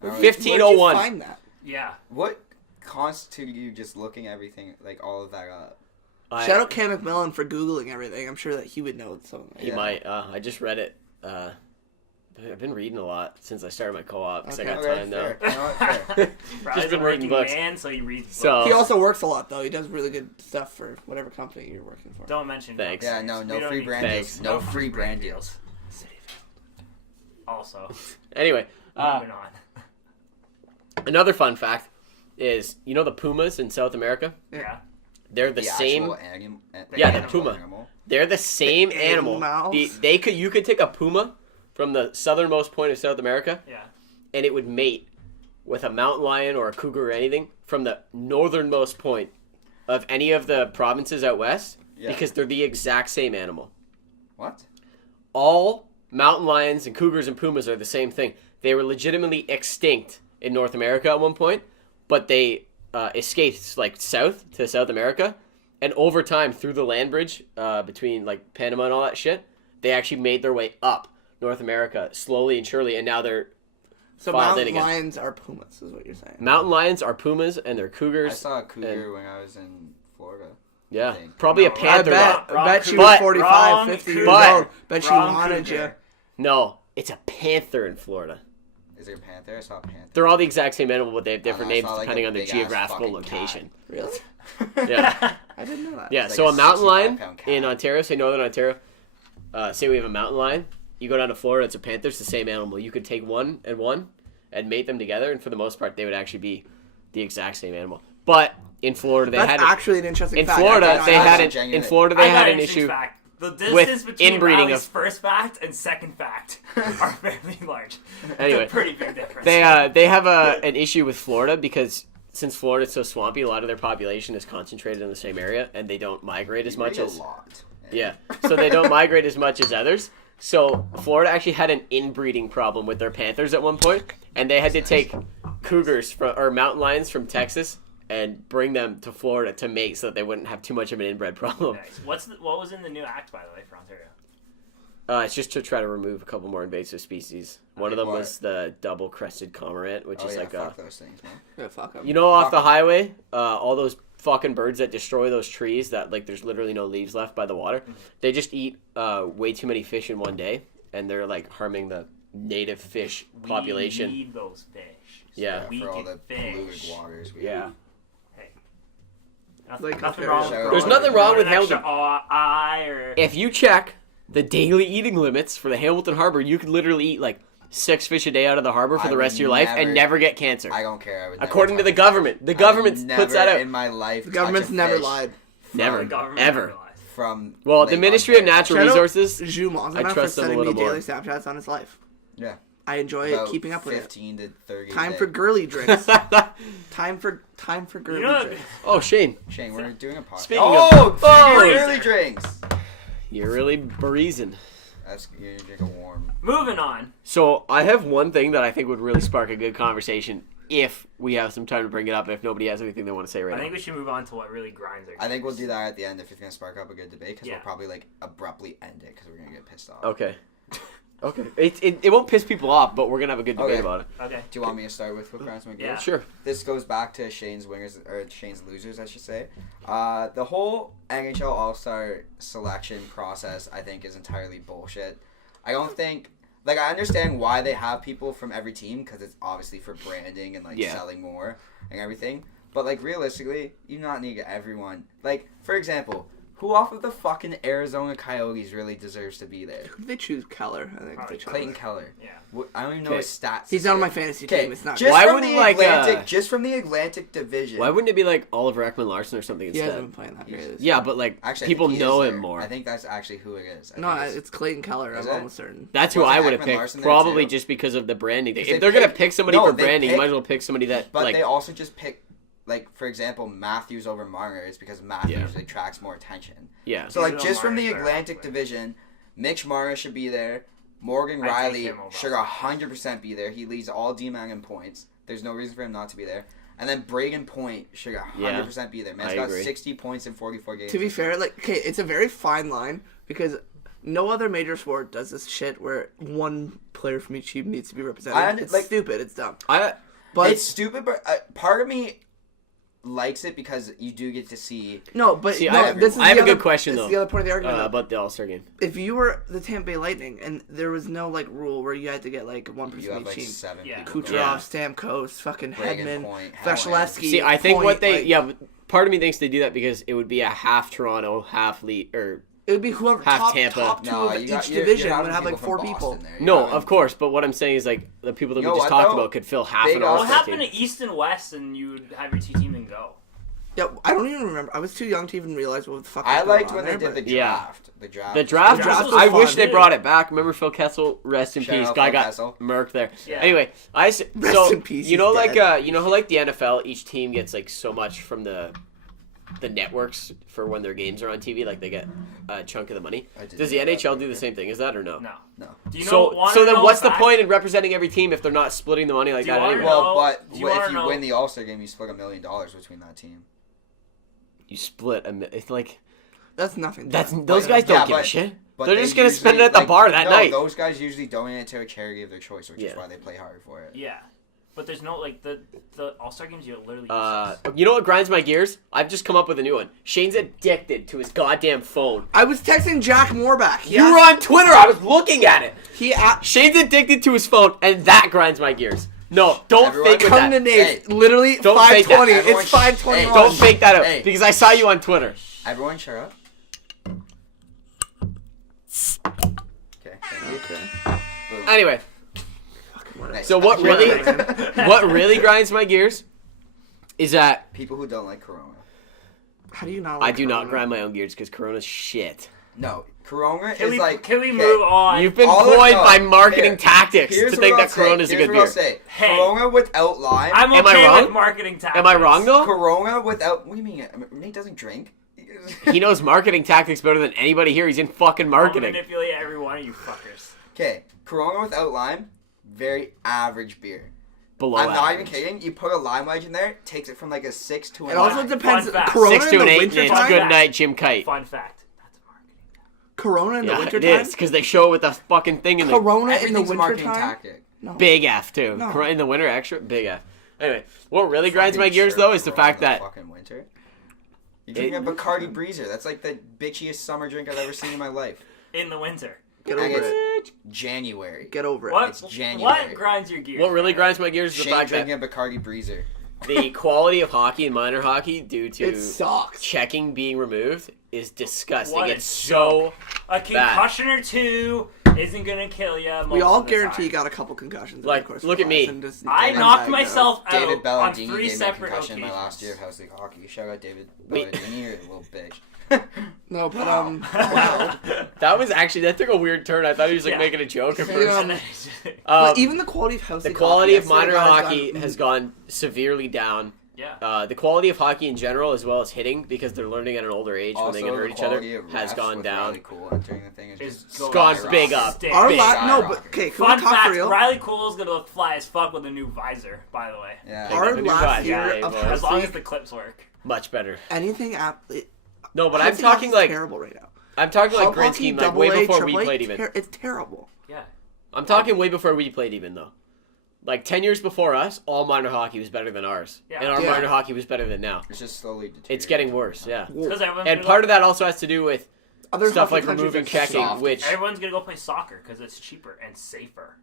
Where'd you 1501. find that? Yeah. What constituted you just looking everything, like all of that up? Shout out Cam McMillan for googling everything. I'm sure that he would know something. He Yeah. might. I just read it. I've been reading a lot since I started my co-op because Okay. I got Okay, time now. fair. You know what? Fair. Probably Just been a reading working books. man, so he reads So- books. He also works a lot though. He does really good stuff for whatever company you're working for. Don't mention Thanks. Yeah, no We don't free need- brand Thanks. deals. No free brand deals. Also, Anyway, moving on. another fun fact is the pumas in South America? Yeah. They're the same. actual anim- Yeah, the actual puma. animal. They're the same The animal. animals? You could take a puma from the southernmost point of South America, Yeah. and it would mate with a mountain lion or a cougar or anything from the northernmost point of any of the provinces out west, Yeah. because they're the exact same animal. What? All mountain lions and cougars and pumas are the same thing. They were legitimately extinct in North America at one point, but they escaped like south to South America, and over time through the land bridge between like Panama and all that shit, they actually made their way up North America slowly and surely, and now they're So filed in mountain again. lions are pumas, is what you're saying. Mountain lions are pumas and they're I cougars. saw a cougar when I was in Florida. Yeah, think. probably a No, I panther. bet, Wrong I bet she cougar. was But- 45, Wrong 50 years cougar. old. Bet she Wrong wanted cougar. No, it's a panther in Florida. Is there a panther? I saw a panther. They're all the exact same animal, but they have different I names saw, like, depending a on the big-ass geographical fucking cat. location. you. Really? Yeah. I didn't know that. Yeah, It's so like a a mountain lion 65-pound cat. in Ontario, say northern Ontario, say we have a mountain lion, you go down to Florida, it's a panther, it's the same animal. You could take one and mate them together, and for the most part, they would actually be the exact same animal. But in Florida, they That's had actually an interesting in fact. Florida I did not they know had that. an, genuine- in Florida they I got had an interesting issue. fact. The with distance between inbreeding Riley's of- first fact and second fact are fairly large. Anyway. It's a pretty big difference. They have an issue with Florida because since Florida is so swampy, a lot of their population is concentrated in the same area, and they don't migrate as much You as a lot. yeah. So they don't migrate as much as others. So Florida actually had an inbreeding problem with their Panthers at one point, and they had to take cougars or mountain lions from Texas and bring them to Florida to mate so that they wouldn't have too much of an inbred problem. Nice. What was in the new act, by the way, for Ontario? It's just to try to remove a couple more invasive species. One of them was the double-crested cormorant, which is like fuck those things, man. Yeah, fuck 'em. You know, off the highway, all those fucking birds that destroy those trees that, like, there's literally no leaves left by the water, they just eat way too many fish in one day, and they're, like, harming the native fish population. We need those fish. So Yeah. we For all can the polluted waters. Yeah. Hey. Like, Nothing okay, wrong with there's growing nothing wrong with an extra Hamilton. eye or... If you check the daily eating limits for the Hamilton Harbor, you could literally eat, like, 6 fish a day out of the harbor for I the rest would of your life and never- never get cancer. I don't care. I would never According to touch the government. The government I would puts that never out. in my life. The government's touch a never fish lied. Never. The government Ever. realized. From Well, the Lake Ministry of Ontario. Natural Shout out Resources, Jules I Monzana for trust them a sending me little more. daily Snapchats on his life. Yeah. I enjoy About keeping up with it. 15 to 30. Time a for day. girly drinks. Time for girly You know, drinks. Oh, Shane, Shane, we're doing a podcast. Speaking oh, of- early drinks. you're really breezing. That's you're gonna drink a warm. moving on. So I have one thing that I think would really spark a good conversation if we have some time to bring it up, and if nobody has anything they want to say right I now. think we should move on to what really grinds our I think we'll do that at the end if it's gonna spark up a good debate because Yeah. we'll probably like abruptly end it because we're gonna get pissed off. Okay. Okay. It won't piss people off, but we're going to have a good debate Okay. about it. Okay. Do you want me to start with what grinds my gears? Yeah. Sure. This goes back to Shane's winners or Shane's losers, I should say. The whole NHL All-Star selection process, I think, is entirely bullshit. I don't think, like, I understand why they have people from every team because it's obviously for branding and like Yeah. selling more and everything. But like realistically, you not need everyone. Like, for example, who off of the fucking Arizona Coyotes really deserves to be there? Who did they choose? Keller, I think. Probably They chose. Clayton Keller. Yeah. I don't even know Okay. his stats. He's not on my fantasy Okay, team. It's not. just Why from wouldn't, the like, Atlantic, just from the Atlantic Division. Why wouldn't it be like Oliver Ekman-Larsson or something He hasn't instead? been playing that great. this Yeah, year. but like Actually, I people think he know is him there. more. I think that's actually who it is. I No, think it's Clayton Keller. Is I'm it? almost certain. That's who Wasn't I would have Ekman picked, Larson there probably too? just because of the branding thing. Because If they they're gonna pick- pick somebody no, for they branding, you pick- might as well pick somebody that But like. they also just pick, like, for example, Matthews over Marner is because Matthews Yeah. attracts more attention. Yeah. So, like, Even though just from the Marner's better Atlantic athlete. Division, Mitch Marner should be there. Morgan I take Riley him over should Austin. 100% be there. He leads all D-man in points. There's no reason for him not to be there. And then Braden Point should 100% be there. Man's I got agree. 60 points in 44 games. To be fair, like, okay, it's a very fine line because no other major sport does this shit where one player from each team needs to be represented. It's stupid. It's dumb. But it's stupid, but part of me likes it because you do get to see. no, but See, no, I have this is a the other, good question, this though, is the other point of the argument. though. about the All-Star game. If you were the Tampa Bay Lightning and there was no like rule where you had to get like one person You from have each like team, 7 Yeah. people. Kucherov, Yeah. Stamkos, fucking Braden Hedman, Point, Vasilevsky. See, I think Point, what they like, part of me thinks they do that because it would be a half Toronto, half Lead or it would be whoever half Tampa. top two No, of you each got, division you're would have like from 4 Boston people. there. You're no, having- of course. But what I'm saying is like the people that You know we just what, talked though? about could fill half Big an All- What All-Star happened team. to East and West and you would have your two team and go? Yeah, I don't even remember. I was too young to even realize what the fuck. I was going liked on when there, they did but- the Yeah. draft. The draft. The draft, draft was I fun, wish they too. brought it back. Remember Phil Kessel? Rest in Shout peace. out Guy Phil got Kessel. murked there. Yeah. Anyway, Rest in peace, you know, he's like dead. you know how like the NFL, each team gets like so much from the networks for when their games are on TV. Like they get a chunk of the money. I didn't Does the know that, NHL but do the okay. same thing? Is that or no? No. No. Do you know? So wanna so then know what's the fact? point in representing every team if they're not splitting the money like Do you that wanna anyway? know- Well, but do you if wanna you know- win the All-Star game, you split $1 million between that team. You split it's like That's nothing. that's But- those guys don't Yeah, give a but- shit. But They're they just gonna spend it usually, at the like, bar that no, night. Those guys usually donate it to a charity of their choice, which is Yeah. why they play hard for it. Yeah, but there's no like the All Star games. You literally. You know what grinds my gears? I've just come up with a new one. Shane's addicted to his goddamn phone. I was texting Jack Moorback. You were on Twitter. I was looking at it. He a- Shane's addicted to his phone, and that grinds my gears. No, don't Everyone fake with come to that. Nate. Hey, Literally don't fake that. 5:20. Everyone It's 5:21. Don't fake that out Hey. because I saw you on Twitter. Everyone, shut up. Okay. Thank you. Boom. Anyway, Nice. so what really, Whatever, what really grinds my gears is that People who don't like Corona. How do you not? I Like do not Corona? grind my own gears because Corona's shit. No, Corona can is we like. can we okay, move on? You've been All ployed no, by marketing here. tactics Here's to what think I'll that say. Corona's a Here's good what I'll beer. say. Hey. Corona without lime. I'm Am I okay wrong? with marketing tactics. Am I wrong though? Corona without. What do you mean? Nate doesn't drink. He knows marketing tactics better than anybody here. He's in fucking I'll marketing. manipulate every one of you fuckers. Okay, Corona without lime, very average beer. Below I'm not even average. kidding. You put a lime wedge in there, takes it from like a 6 to an It 8. also depends. Fun fact. Corona 6 in to the an 8, winter it's time? good time. night, Jim Kite. Fun fact. That's marketing. Corona in the Yeah, winter it time. is, because they show it with a fucking thing in the Corona in the Everything's a winter marketing time. tactic. No. big F, too. No. In the winter, extra big F. Anyway, what really grinds my Fucking gears, sure though, is the Corona fact in that fucking winter. You're drinking a Bacardi Breezer. That's like the bitchiest summer drink I've ever seen in my life. In the winter. Get And over it's it. January. Get over it. What? It's January. What grinds your gears? what really grinds my gears is the Shane fact that drinking a Bacardi Breezer. the quality of hockey and minor hockey due to It sucks. checking being removed is disgusting. What a It's so A bad. concussion or two isn't gonna kill you. We all guarantee you got a couple concussions. Like, of course, look at me. and just I get knocked them myself out David on Ballardini 3 gave me a separate concussion in occasions. my last year of House League hockey. Shout out David Wait. Ballardini, you're a little bitch. No, but wow. That was actually, that took a weird turn. I thought he was like Yeah. making a joke at Yeah. first. But even the quality of house the league quality hockey, of I swear to minor God, has hockey gone- has gone severely down. Yeah. The quality of hockey in general, as well as hitting, because they're learning at an older age when they Also, can the hurt each other, quality of has refs gone with down. Riley Cool entering the thing is It's just going gone skyrocketing. big up. Stay- Our Big no, skyrocket. but okay, can Fun we talk fact: for real? Riley Cool's gonna fly as fuck with a new visor. By the way, Yeah. Our Our Maybe last five, year yeah, of boys. as house long as league, the clips work. Much better. anything No, but house I'm league talking hockey's like terrible right now. I'm talking like Hub grand hockey, scheme, like double way A, before we triple A, played even. It's terrible. Yeah. I'm talking way before we played even though. Like 10 years before us, all minor hockey was better than ours, Yeah. and our Yeah. minor hockey was better than now. It's just slowly deteriorating. It's getting worse, yeah. Because And part of that also has to do with Other stuff hockey like countries removing are checking, soft. which everyone's gonna go play soccer because it's cheaper and safer.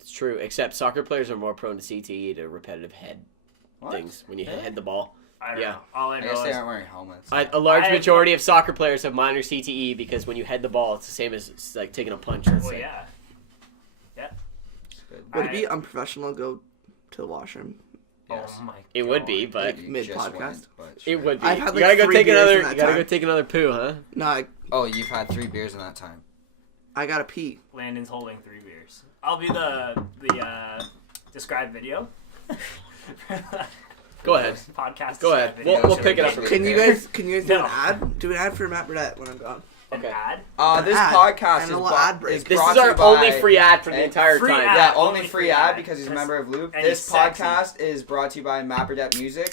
it's true. Except soccer players are more prone to CTE, to repetitive head What? things when you head the ball. I don't Yeah. know. All I I know guess they is aren't wearing helmets. A large I- majority of soccer players have minor CTE because when you head the ball, it's the same as it's like taking a punch. Let's well, say. yeah. It's good. Would it be unprofessional to go to the washroom? Yes. Oh my. It would be, God. but You mid just podcast? went, but it sure. would be. I've had, You like, gotta go 3 take beers another. in You that gotta go time. take another poo, huh? No, Oh, you've had 3 beers in that time. I gotta pee. Landon's holding 3 beers. I'll be the described video. Go ahead. Podcast. Go ahead. described video. We'll pick it up from Can you Okay. guys do No. an ad? Do an ad for Matt Burdett when I'm gone. An Okay. ad? This ad. podcast And is, a little bro- ad break. is This brought is to our you by- only free ad for the entire Free time. ad. Yeah, only only free free ad. ad because he's a member of Loop. And This he's sexy. podcast is brought to you by Matt Burdett Music.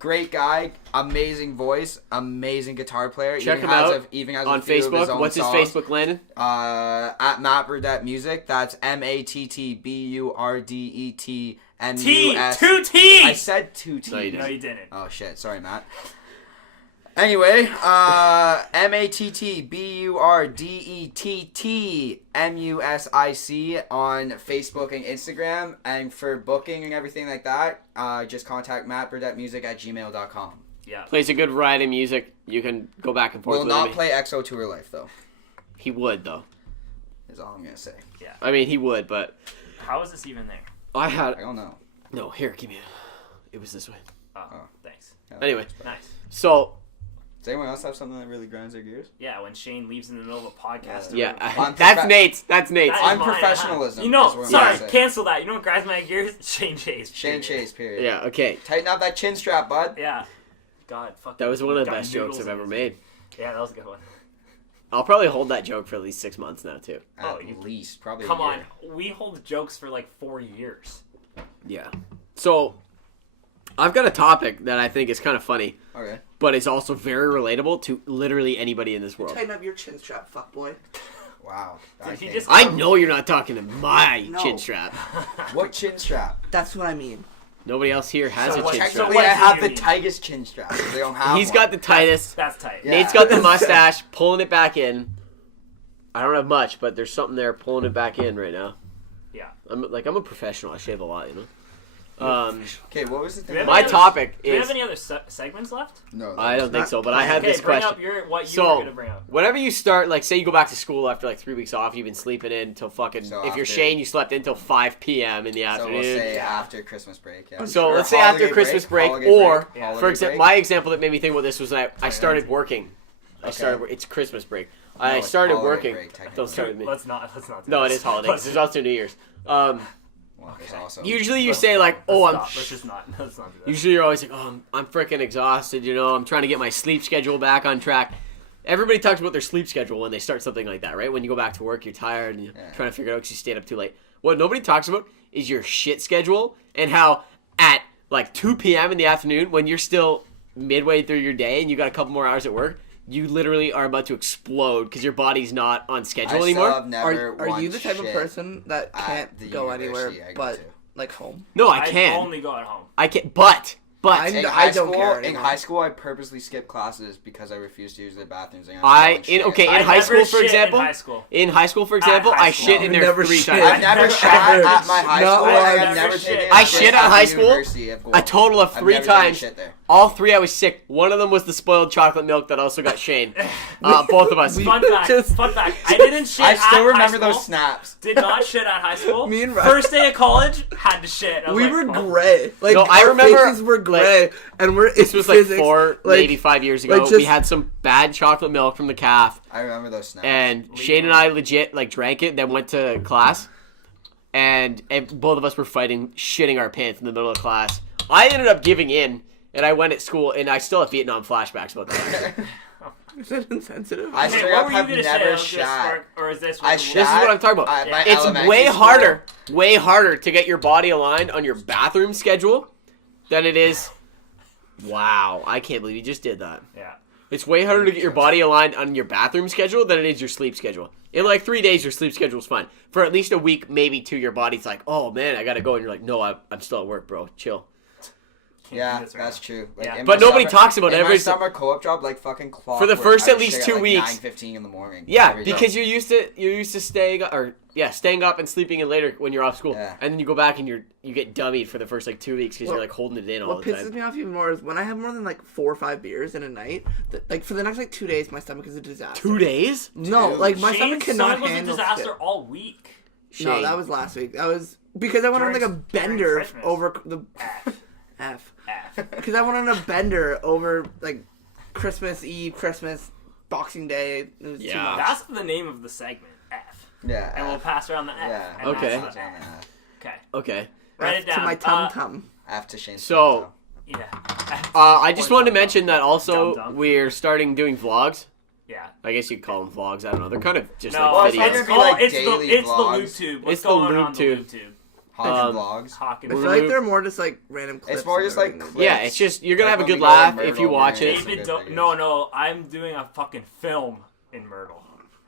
Great guy, amazing voice, amazing guitar player. Check even him has out even has on a few of his Facebook. own What's his songs. Facebook, Landon? At Matt Burdett Music. That's MattBurdetMusic. T. 2 T's. I said 2 T's. No, you No, you didn't. Oh shit, sorry Matt. Anyway, MattBurdetTMusic on Facebook and Instagram, and for booking and everything like that, just contact mattburdettmusic@gmail.com. Yeah. Plays a good variety of music. You can go back and forth Will with not him. play EXO Tour Life though. He would though. Is all I'm gonna say. I mean, he would, but How is this even there? I had I don't know. no. Here, give me. It was this way. Oh, Oh. thanks. Yeah, Anyway. that's- Nice. So Does anyone else have something that really grinds their gears? Yeah, when Shane leaves in the middle of a podcast. to yeah, record. I'm that's profe- Nate's. That's Nate's. That is I'm mine. professionalism You is know, what I'm sorry, gonna say. cancel that. You know what grinds my gears? Shane Chase. Shane period. Chase, period. Yeah. Okay. Tighten up that chin strap, bud. Yeah. God, fuck. That was one of the got best jokes noodles I've in ever his- made. Yeah, that was a good one. I'll probably hold that joke for at least 6 months now too. At Oh, you- least, probably. Come a on, year. we hold jokes for like 4 years. Yeah. So I've got a topic that I think is kind of funny, Okay. but is also very relatable to literally anybody in this world. Tighten up your chin strap, fuckboy. Wow. Did he Okay. just- I know you're not talking to my No. chin strap. What chin strap? That's what I mean. Nobody else here has So a what- chin so strap. Technically, what I do have you the mean? tightest chin strap. They don't have He's one. got the tightest. That's tight. Yeah. Nate's got the mustache, pulling it back in. I don't have much, but there's something there pulling it back in right now. Yeah. I'm a professional. I shave a lot, you know. Okay, what was the Do we thing? have My any other- topic Do we is. have any other segments left? No. I don't think not so, but I had Okay, this bring question. up what you So, were gonna bring up. whenever you start, like, say you go back to school after like 3 weeks off, you've been sleeping in until fucking. So if you're after- Shane, you slept in until 5 p.m. in the So afternoon. we'll say Yeah. after Christmas break. Yeah. So Or let's say after holiday Christmas break, holiday or Yeah. holiday for example, break. my example that made me think about this was I started working. I Okay. started. It's Christmas break. No, I it's started holiday working. break, technically. Don't start with me. Let's not. Do No, it this. is holidays. Let's- There's also New Year's. Wow. one is also. Usually you say like, oh, I'm. Let's just not. Let's not do that. Usually you're always like, oh, I'm freaking exhausted. You know, I'm trying to get my sleep schedule back on track. Everybody talks about their sleep schedule when they start something like that, right? When you go back to work, you're tired and you're trying to figure it out because you stayed up too late. What nobody talks about is your shit schedule and how at like 2 p.m. in the afternoon when you're still midway through your day and you got a couple more hours at work, you literally are about to explode because your body's not on schedule anymore. Are you the type of person that can't go anywhere but like home? No, I can't. I only go at home. I can't. But I don't care In anymore. high school, I purposely skipped classes because I refused to use the bathrooms. in I high school, never for shit example, in high school. I shit in there Never 3 shit. times. I've never shot at my high No, school. I've I've never never shit. taken. I shit at high school a total of 3 times. All 3 I was sick. One of them was the spoiled chocolate milk that also got Shane. Both of us. Fun fact. I didn't shit I still at remember high school. those snaps. Did not shit at high school. Me and Ryan- First day of college, had to shit. I was We like, were oh. gray. Like No, I our remember, faces were gray, and we're This was like 4, maybe 5 years ago. like, just- We had some bad chocolate milk from the calf. I remember those snaps. And Shane and I legit like drank it, then went to class, and both of us were fighting, shitting our pants in the middle of class. I ended up giving in, and I went at school, and I still have Vietnam flashbacks about that. Is that insensitive? I Okay, straight what up were you have gonna never say? I was gonna shot. spark- or is this? I what- shot. This is what I'm talking about. at my It's elementary way school. harder to get your body aligned on your bathroom schedule than it is. Wow, I can't believe you just did that. Yeah. It's way harder to get your body aligned on your bathroom schedule than it is your sleep schedule. In like 3 days, your sleep schedule's fine. For at least a week, maybe 2, your body's like, oh man, I gotta go. And you're like, no, I'm still at work, bro. Chill. Can't Yeah, do this right that's now. true. Like, Yeah. in But my nobody summer- talks about it. in my Everybody's- summer co-op job, like fucking clockwork. For the first I at would least shit 2 at, like, weeks. 9:15 in the morning. Yeah, every day. because you're used to staying up and sleeping in later when you're off school, Yeah. and then you go back and you get dummied for the first like 2 weeks because Well, you're like holding it in all What the pisses time. me off even more is when I have more than like 4 or 5 beers in a night. Like for the next like 2 days, my stomach is a disaster. 2 days? No, Dude. like my Shane's stomach cannot stomach was a handle. disaster shit. all week. No, Shane. that was last week. That was because I went on like a During bender Christmas. over the F. Because I went on a bender over like Christmas Eve, Christmas, Boxing Day. It was too Yeah. much. That's the name of the segment. F. Yeah. And we'll pass around the F. Yeah. And Okay. that's the F. Okay. Okay. Write F it down. to my tum tum. After Shane's So- Yeah. I just wanted to mention that also Dum-dum. we're starting doing vlogs. Yeah. I guess you could call them vlogs. I don't know. They're kind of just No, like it's videos. gonna it's be like it's daily the vlogs. Lube Tube. What's It's the going Lube on Tube. the Lube Tube? Hawken vlogs. Hawken. I We're feel like Lube- they're more just like random clips. It's more of just like everything. Yeah, clips. it's just you're gonna Like have a when good we go to laugh if Myrtle, you watch we're it. gonna- David, Some don't, good no, videos. no, I'm doing a fucking film in Myrtle.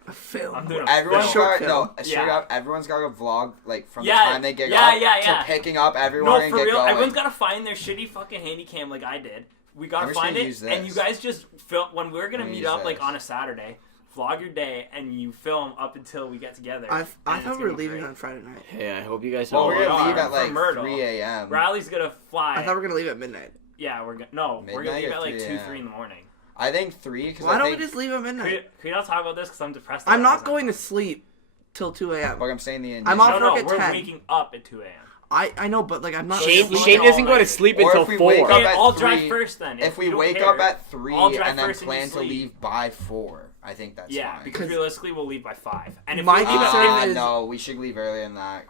a film. I'm doing a Everyone's film. short got film. straight Yeah. up. Everyone's got a vlog like from Yeah, the time they get yeah, up yeah, yeah. to picking up everyone No, and for get real. going. Everyone's got to find their shitty fucking handy cam like I did. We got I'm to just find gonna it, use and you this. guys just film when we're gonna I'm gonna meet use up like this. on a Saturday. Vlog your day, and you film up until we get together. I and thought it's we gonna were be leaving great. on Friday night. Hey, I hope you guys Well, all we're gonna are leave at from like Myrtle. 3 a.m. Riley's gonna fly. I thought we were gonna leave at midnight. Yeah, we're gonna we're gonna Midnight leave or at like 3 2, a.m.? 3 in the morning. I think 3 because Why I don't think. we just leave at midnight? Can we not talk about this because I'm depressed? I'm about not it. going to sleep till 2 a.m. But I'm saying the. I'm off No, work at we're 10. waking up at 2 a.m. I know, but like I'm not. Shane Sleep Shane all doesn't go to night. sleep Or until if we wake 4. up Okay, at I'll 3, drive first then. If we you don't wake care. up at 3 I'll drive and then first and you plan to sleep. leave by 4, I think that's Yeah, fine. because Because- realistically we'll leave by 5. And if My we leave at concern five- is- no, we should leave earlier than that.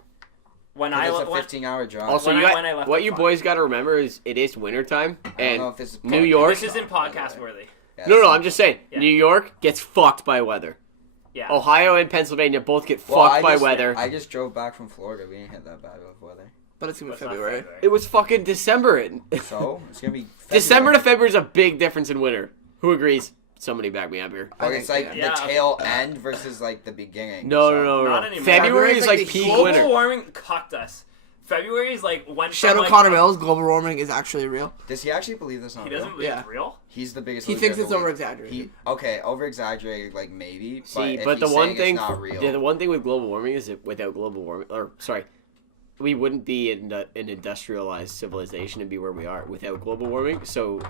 when 'Cause I it's a when- 15-hour drive. Also, When you I- got, when I left what at you 5. boys got to remember is it is wintertime, I don't know and if this is New York. this isn't podcast worthy. Yeah, No, that's- I'm just saying. Yeah. New York gets fucked by weather. Yeah. Ohio and Pennsylvania both get Well, fucked I by just- weather. I just drove back from Florida. We didn't hit that bad with weather. But it's gonna be It's not February. It was fucking December. So it's gonna be December to February. February is a big difference in winter. Who agrees? Somebody back me up here. I Or think- it's like yeah. the tail end versus like the beginning. No, so. no, no, Not no. anymore. February February's is like like the peak heat. Global winter. warming cucked us. February is like when Shadow from, like, Connor Mills, global warming is actually real. Does he actually believe this? He Not doesn't real? believe Yeah. it's real. He's the biggest. He loser thinks of it's the week. over exaggerated. Over exaggerated, like maybe. See, if but the he's one saying thing, it's not real. yeah, the one thing with global warming is that without global warming, or sorry, we wouldn't be in an industrialized civilization and be where we are without global warming. So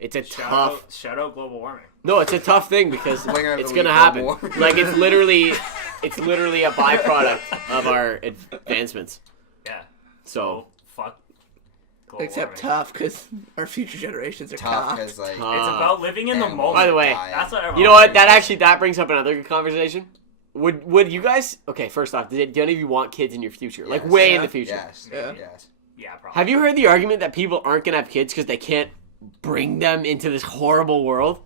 it's a tough. Shout out global warming. No, it's a tough thing because Winner of it's the gonna week, happen. global warming. Like it's literally a byproduct of our advancements. Yeah. So fuck. Global Except warming. tough, because our future generations are tough tough. because like. It's about living in the animals moment. By the way, die. That's what I you know what? That brings up another good conversation. Would you guys? Okay, first off, do any of you want kids in your future? Like Yes. way in Yeah. the future? Yes. Yeah. Yes. Yeah, probably. Have you heard the argument that people aren't gonna have kids because they can't bring them into this horrible world?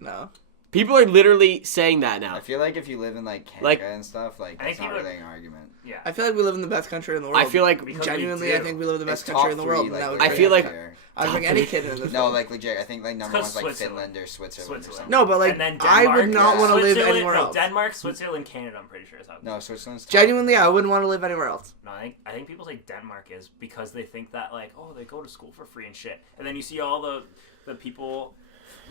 No. People are literally saying that now. I feel like if you live in like Canada Like- and stuff, like I think that's not people- really an argument. Yeah. I feel like we live in the best country in the world. I feel like Because genuinely, we I do. think we live in the best It's country in top the world. three, and like, that would I bring feel it- like- there. I'd bring any kid into this. No, world. like legit. I think like number It's 'cause one's like Switzerland. Finland or Switzerland. Or Switzerland. something. No, but like And then I would Denmark, not yeah. want to live Switzerland- anywhere no, else. Denmark, Switzerland, Canada. I'm pretty sure is how. No, Switzerland's top. Genuinely, I wouldn't want to live anywhere else. No, I think people say Denmark is because they think that like, oh, they go to school for free and shit, and then you see all the people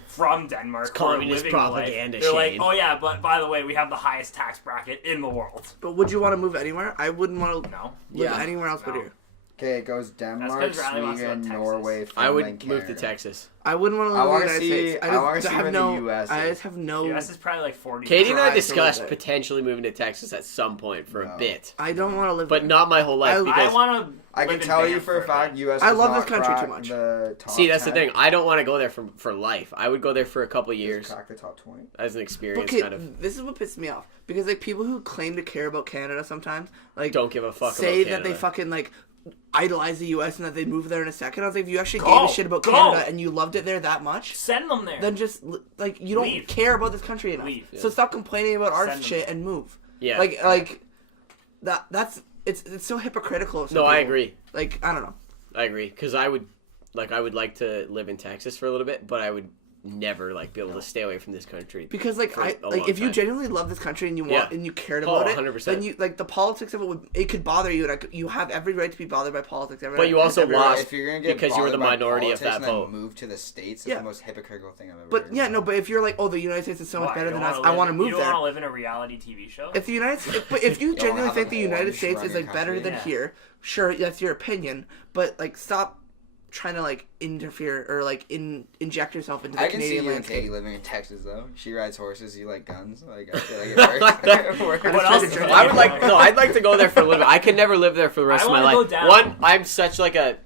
from Denmark who are communist living the life. propaganda, They're like, Shane. oh yeah, but by the way, we have the highest tax bracket in the world. But would you want to move anywhere? I wouldn't want to No, live Yeah. anywhere else but No. here. Okay, it goes Denmark, 'cause Riley wants to go to Sweden, Texas. Norway, Finland, I would Canada. move to Texas. I wouldn't want to live I in the wanna United see- States. I wanna see have where the no. US I is. just have no. US is probably like 40. Katie and I Drive to discussed live there. potentially moving to Texas at some point for a No. bit, I don't want to live. but there. not my whole life. I because I want to. I can tell you for a fact, U.S. I does love not this country too crack much. The top see, that's 10. the thing. I don't want to go there for life. I would go there for a couple Does it years crack the top 20. as an experience, Okay, kind of. this is what pisses me off because like people who claim to care about Canada sometimes like Don't give a fuck say about that they Canada. fucking like idolize the U.S. and that they'd move there in a second. I was like, if you actually Go! gave a shit about Go! Canada and you loved it there that much, Send them there. then just like you don't Leave. care about this country enough. Leave. So stop complaining about our Send them shit there. and move. Yeah. Like that's it's so hypocritical. Of some No, I people. agree. Like I don't know. I agree because I would like to live in Texas for a little bit, but I would never like be able to stay away from this country. Because like For I a like long if you time. genuinely love this country and you want Yeah. and you cared Oh, about it, 100%. then you like the politics of it could bother you and you have every right to be bothered by politics. But you also every lost right. If you're gonna get because you were the bothered by minority of politics that and then vote. move to the states, it's Yeah. the most hypocritical thing I've ever But heard. yeah, no. But if you're like, oh, the United States is so much Why, better you than don't us, wanna I live want to in- move You there. don't want to live in a reality TV show. If the United States, but if you Don't genuinely have think a the United orange States run is your like better country. than Yeah. here, sure, that's your opinion. But like, stop trying to like interfere or like inject yourself into the I can see Canadian you and landscape. Katie living in Texas though. She rides horses, you like guns. Like I feel like it works. I What just else tried to is drink there? I would like no. I'd like to go there for a little bit. I could never live there for the rest I of my wanna life. go down. One, I'm such like a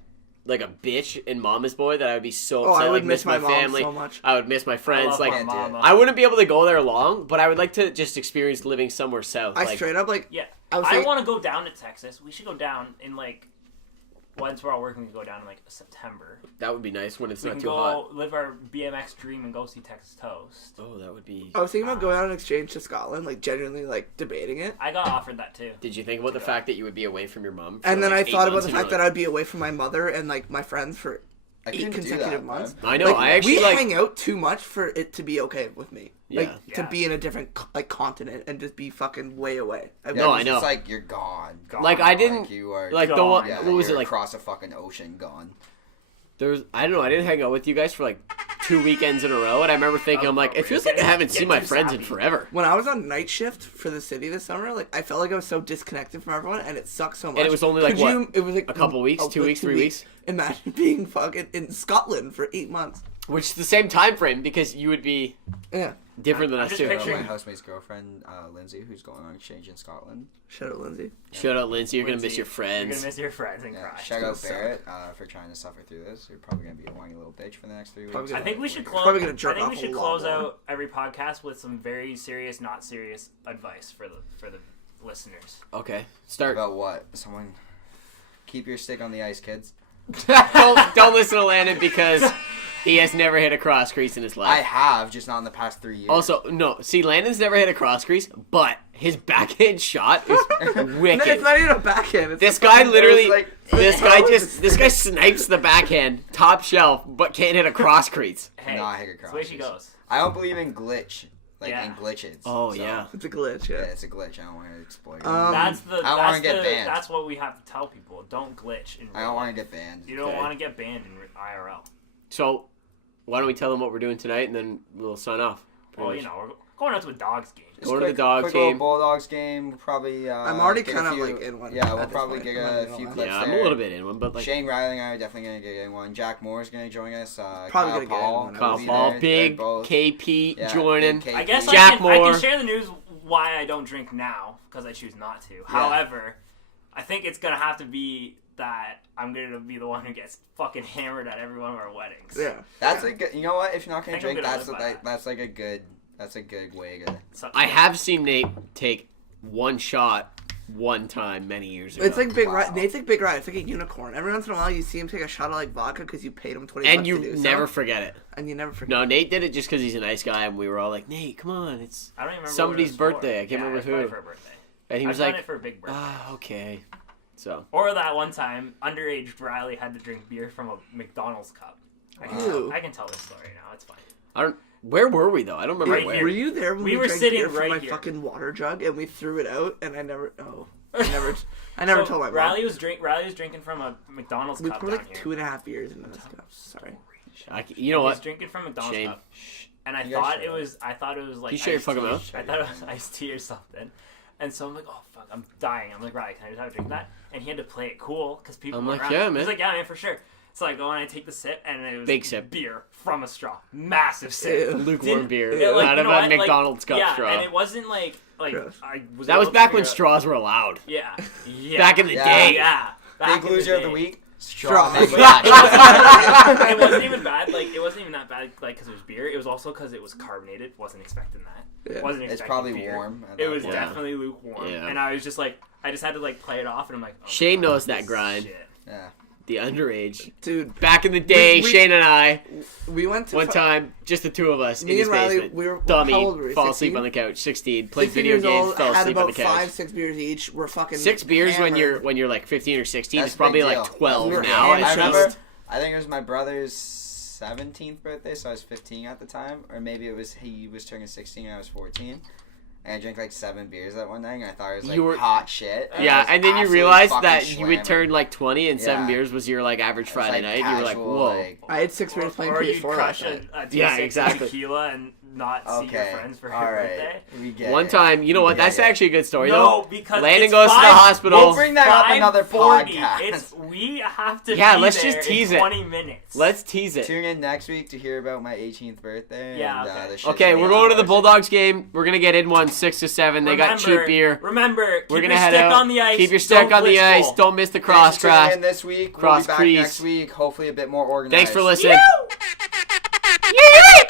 bitch and mama's boy that I would be so Oh, upset. I would like, miss my mom family. so much. I would miss my I friends. love Like my Can't do it. mama. I wouldn't be able to go there long, but I would like to just experience living somewhere south. I like, straight up like Yeah, I was I saying- want to go down to Texas. We should go down in like once we're all working. We can go down in like September. that would be nice when it's We not can too go hot. live our BMX dream and go see Texas Toast. Oh, that would be. I was thinking about going on an exchange to Scotland, like genuinely like debating it. I got offered that too. Did you think about the fact that you would be away from your mom? For And then like I 8 thought about months the and fact you're that I'd be away from my mother and like my friends for I 8 couldn't do consecutive that, months. man. I know. Like, I actually we like. hang out too much for it to be okay with me. Like Yeah. to Yeah. be in a different like continent and just be fucking way away. Yeah, No, I 'cause know. It's like you're gone. Like, I didn't- Like you are. Like the Gone. one. yeah, What was it you're like? across a fucking ocean, gone. There was. I don't know. I didn't hang out with you guys for like 2 weekends in a row, and I remember thinking, Oh, I'm like, it feels like I getting- haven't seen getting my too friends in savvy. forever. When I was on night shift for the city this summer, like I felt like I was so disconnected from everyone, and it sucked so much. it was only, like, Could what, you- it was like a couple weeks, 2 like weeks, 3 weeks? Imagine being fucking in Scotland for 8 months. Which is the same time frame because you would be Yeah, different than I'm us just too. My picturing- housemate's girlfriend, Lindsay, who's going on exchange in Scotland. shout out Lindsay. Shout out Lindsay, you're gonna Lindsay, miss your You're friends. gonna miss your friends and Yeah, cry. shout gonna out suck. Barrett for trying to suffer through this. You're probably gonna be a whiny little bitch for the next 3 weeks. Probably I think we should close. Probably gonna I jerk think we off should a lot close more. out every podcast with some very serious, not serious advice for the listeners. Okay, start. About what? Someone keep your stick on the ice, kids. don't listen to Landon because he has never hit a cross crease in his I life. have, just not in the past 3 years. Also, no. See, Landon's never hit a cross crease, but his backhand shot is No, wicked. it's not even a backhand. It's This a guy fucking- literally, like- this guy snipes the backhand, top shelf, but can't hit a cross crease. Hey, No, I hate that's the way she crosses. goes. I don't believe in glitch, like Yeah. in glitches. Oh, So, yeah. It's a glitch. Yeah, Yeah. it's a glitch. I don't want to exploit it. That's the. I wanna That's get the. banned. That's what we have to tell people. Don't glitch. I don't want to get banned. You don't Okay. want to get banned in IRL. So, why don't we tell them what we're doing tonight, and then we'll sign off. Well, you know, we're going out to a Dogs game. Just Go to the Dogs quick little game. Bulldogs game. We'll probably. I'm already get a kind of few- like in one. Yeah, we'll at this probably point. get I'm not a gonna few lie. clips Yeah, I'm a there. little bit in one, but like Shane Riley and I are definitely gonna get in one. Jack Moore's gonna join us. Probably Kyle gonna get in Paul, one. Kyle I'll be Paul, there. Big, Both. KP, Yeah, Jordan. Big I guess Jack I Moore. can share the news why I don't drink now because I choose not to. However, I think it's gonna have to be that I'm gonna be the one who gets fucking hammered at every one of our weddings. Yeah. That's a good. You know what? If you're not gonna I think I'm drink, gonna that's live by that. that's like a good. That's a good way to. So- I have seen Nate take one shot, one time many years ago. It's like Big Wow. Ryan. Nate's like Big Ryan. It's like a unicorn. Every once in a while, you see him take a shot of like vodka because you paid him $20 and to you do never so. forget it. And you never forget. No, Nate did it just because he's a nice guy, and we were all like, Nate, come on, it's I don't even remember somebody's what it was birthday. For. I can't remember it was who. For a birthday. And he was I've done like, it for a big birthday. okay. So Or that one time, underage Riley had to drink beer from a McDonald's cup. I Ew. can tell this story now. It's fine. I don't. Where were we though? I don't remember Right where. here. Were you there when We we were drank sitting beer from right my here. fucking water jug and we threw it out? And I never So, told my mom. Riley was drinking from a McDonald's We cup poured down like here. 2.5 beers into this cup. Sorry. You know He was what? drinking from McDonald's Shane. cup, and I You guys thought shut it up. was. I thought it was like. You shut your iced fucking tea. mouth. I thought it was iced tea or something. And so I'm like, oh fuck, I'm dying. I'm like, Riley, can I just have a drink of that? And he had to play it cool because people. I'm were like, around. yeah, He's man. like, yeah, man, for sure. So I go and I take the sip, and it was Big sip. beer from a straw, massive sip. Ew. Lukewarm Didn't- beer Yeah, like, out you of know a what? Like, McDonald's cup yeah, straw. and it wasn't like Gross. I was. That was able to back when figure out- straws were allowed. Yeah. Yeah. Back in the Yeah. day. Yeah. Back Big in loser of day. the week. Straw. Straw. It wasn't even bad. Like it wasn't even that bad. Like because it was beer. It was also because it was carbonated. Wasn't expecting that. Yeah. Wasn't It's expecting probably beer. warm. at It that was point. definitely lukewarm. Yeah. And I was just like, I just had to like play it off, and I'm like, oh, Shane God, knows that this grind. shit. Yeah. The underage. Dude, Back in the day, We- Shane and I, we went to one time, just the two of us in Me his and Riley, basement. we were Dummy, how old were we? fall 16? asleep on the couch. 16, played 16 video years games, old, fell had asleep on about the couch. 5-6 beers each. We're fucking 6 beers when hammered. you're like 15 or 16. That's It's probably a big like deal. 12 We were now. hammered. It's I It's remember. just- I think it was my brother's 17th birthday, so I was 15 at the time, or maybe it was he was turning 16 and I was 14. And I drank like 7 beers that one night, and I thought it was like You were- hot shit. I Yeah, was and then you absolutely realized fucking that you would slamming. turn like 20 and 7 Yeah. beers was your like average It was, Friday like, night. You were like, casual, whoa. like- I had 6 beers playing Or you'd PS4 crush last night. a Yeah, D6 exactly. tequila and not see your Okay. friends for your All right. birthday. We get One it. time, you know what? We get That's it. actually a good story No, though. because Landon it's goes to the 5 hospital. We'll bring that up another 5:40. podcast. We have to Yeah, be let's there just in tease it. 20 minutes. Let's tease it. Tune in next week to hear about my 18th birthday. Yeah, and, okay. the shit Okay, that we're we going to the did. Bulldogs game. We're gonna get in one 6 to 7. They got cheap beer. Remember, We're keep gonna your head stick out. on the ice. Keep your stick don't on the blitz ice. goal. Don't miss the cross Thanks for tuning crash. in this week. Cross we'll be back crease. next week. Hopefully a bit more organized. Thanks for listening. Yoo!